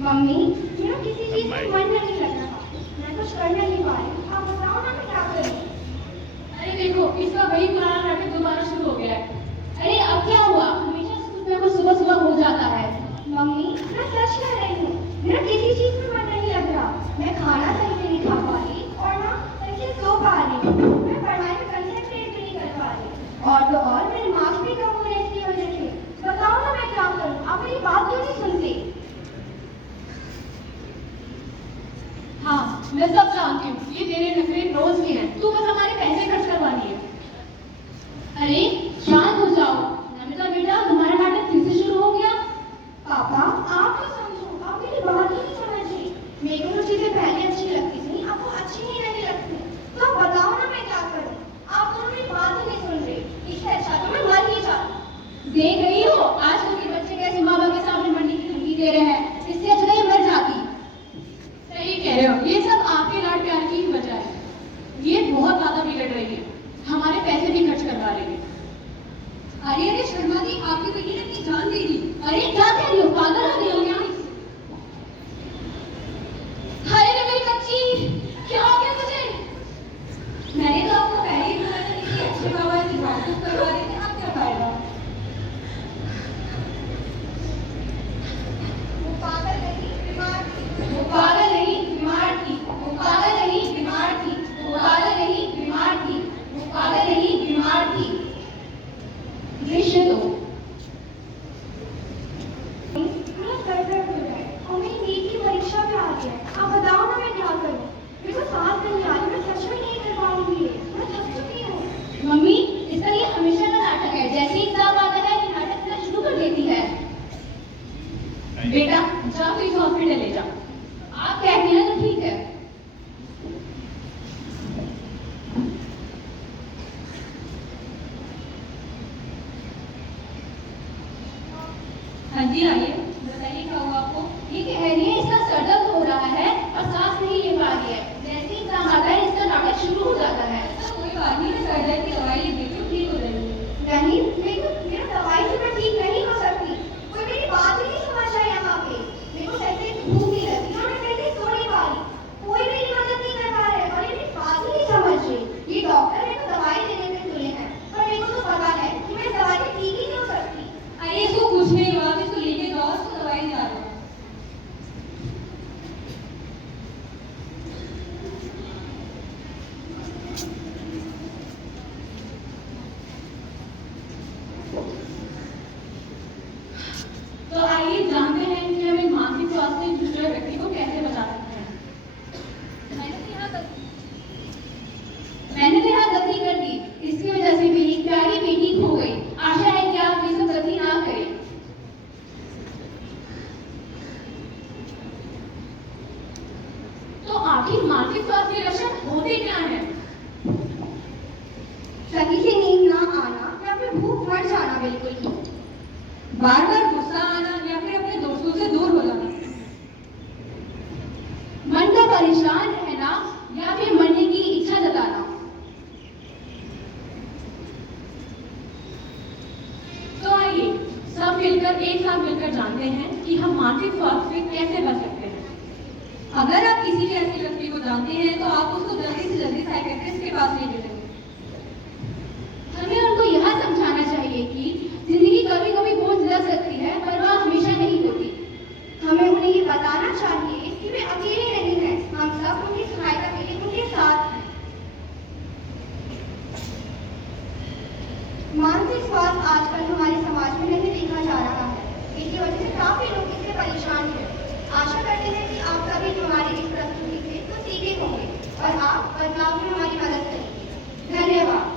Mummy, मेरा किसी चीज में मन नहीं लग रहा, मैं कुछ कर नहीं पा रही। आप बताओ ना मैं क्या करूं। अरे देखो, इसका वही पुराना नाटक दोबारा शुरू हो गया है। अरे अब क्या हुआ? हमेशा कुछ ना कुछ सुबह सुबह हो जाता है। मम्मी, मैं सच कह रही हूँ, मेरा किसी चीज में मन नहीं लग रहा। मैं खाना सही से नहीं खा पा रही और ना सही से सो पा रही। मैं पढ़ाई में कंसंट्रेट भी नहीं कर पा रही। और तो और मेरे मार्क्स भी कम हो रहे इसकी वजह से। बताओ ना मैं क्या करूँ, आप मेरी बात क्यों नहीं सुनते। हाँ, मैं सब जानती हूँ, ये तेरे नखरे रोज के हैं। तू बस हमारे पैसे खर्च करवानी है। अरे शांत हो जाओ नमिता बेटा, तुम्हारा नाटक फिर से शुरू हो गया। पापा, आप तो समझो, आप मेरी बात ही नहीं समझ रही। मेरे को जो चीजें पहले अच्छी लगती थी, आपको अच्छी ही नहीं लगती। तो आप बताओ ना मैं क्या करूं। आप दोनों मेरी बात ही नहीं सुन रहे। इससे अच्छा तो मैं मर ही जाऊं। देख रही हो आजकल के बच्चे कैसे माँ बाप के सामने मंडी की धमकी दे रहे हैं। इससे अच्छा ये मर जाती। सही कह रहे हो, ये सब आपके लाड प्यार की ही वजह है। ये बहुत ज्यादा बिगड़ रही है, हमारे पैसे भी खर्च करवा रही है। अरे अरे शर्मा जी, आपकी बेटी ने अपनी जान दे दी। अरे क्या कह रही हो, पागल हो गई हो क्या? हाय रे मेरी बच्ची, क्या हो गया तुझे? मैंने तो आपको पहले ही बोला था कि अच्छे बाबा से जासूस करवा रहे थे, अब क्या फायदा। वो पागल नहीं, बीमार थी। वो पागल नहीं बीमार थी। वो पागल नहीं बीमार थी। वो पागल नहीं बीमार थी। वो पागल नहीं बीमार थी। दृश्य 2। मेरा सर दर्द हो रहा है और मेरी नीट की परीक्षा भी आ रही है। आप बताओ ना मैं क्या करूं। मेरे को सांस नहीं आ रही, मैं सच में नहीं कर पाऊंगी ये। मैं थक चुकी हूँ। मम्मी, इसका ये हमेशा का नाटक है। जैसे ही एग्जाम आता है ये नाटक करना शुरू कर देती है। बेटा जाओ तो इसे हॉस्पिटल ले जाओ। आप कहती हैं तो ठीक है। हाँ जी आइए, बताइए क्या हुआ आपको। ये कह रही है इसका सर दर्द हो रहा है और सांस नहीं ले पा रही है। जैसे ही एग्जाम आता है इसका नाटक शुरू हो जाता है। तो कोई बात नहीं, मैं सर दर्द की दवाई लिख देती हूँ, ठीक हो जाएगी। नहीं, मेरा दवाई से मैं ठीक नहीं हो सकती। कोई मेरी बात ही नहीं समझ रहा है यहाँ पे। मेरे को सही से भूख नहीं लगती और मैं सही से सो नहीं पा रही। कोई मेरी मदद नहीं कर पा रहा है और ये मेरी बात ही नहीं समझ रही। ये डॉक्टर मेरे को दवाई देने में तुले हैं, पर मेरे को तो पता है कि मैं इस दवाई से ठीक ही नहीं हो सकती। अरे इसको कुछ नहीं हुआ, आप इसको लेके जाओ, इसको दवाई दिला दो। तो आइए जानते हैं कि हम एक मानसिक स्वास्थ्य से जुड़े व्यक्ति को कैसे बचा सकते हैं। मैंने तो यहाँ गलती कर दी, इसकी वजह से मेरी प्यारी बेटी खो गई। आशा है कि आप ये सब गलती ना करें। तो आखिर मानसिक स्वास्थ्य के लक्षण होते क्या हैं? सही से नींद ना आना या फिर भूख मर जाना बिल्कुल ही। बार बार गुस्सा आना या फिर अपने दोस्तों से दूर हो जाना। मन का परेशान रहना या फिर मरने की इच्छा जताना। तो आइए सब मिलकर एक साथ मिलकर जानते हैं कि हम मानसिक स्वास्थ्य से कैसे बच सकते हैं। अगर आप किसी भी ऐसे व्यक्ति को जानते हैं तो आप उसको जल्दी से जल्दी साइकियाट्रिस्ट के पास लेके जाएं। हमें उनको यह समझाना चाहिए कि जिंदगी कभी कभी बोझ लग सकती है पर वह हमेशा नहीं होती। हमें उन्हें ये बताना चाहिए कि वे अकेले नहीं हैं, हम सब उनकी सहायता के लिए उनके साथ हैं। मानसिक स्वास्थ्य आजकल हमारे समाज में नहीं देखा जा रहा है। इसकी वजह से काफी लोग इससे परेशान हैं। आशा करते हैं कि आप सभी हमारी इस प्रस्तुति से कुछ सीखे होंगे और आप बदलाव में हमारी मदद करेंगे। धन्यवाद।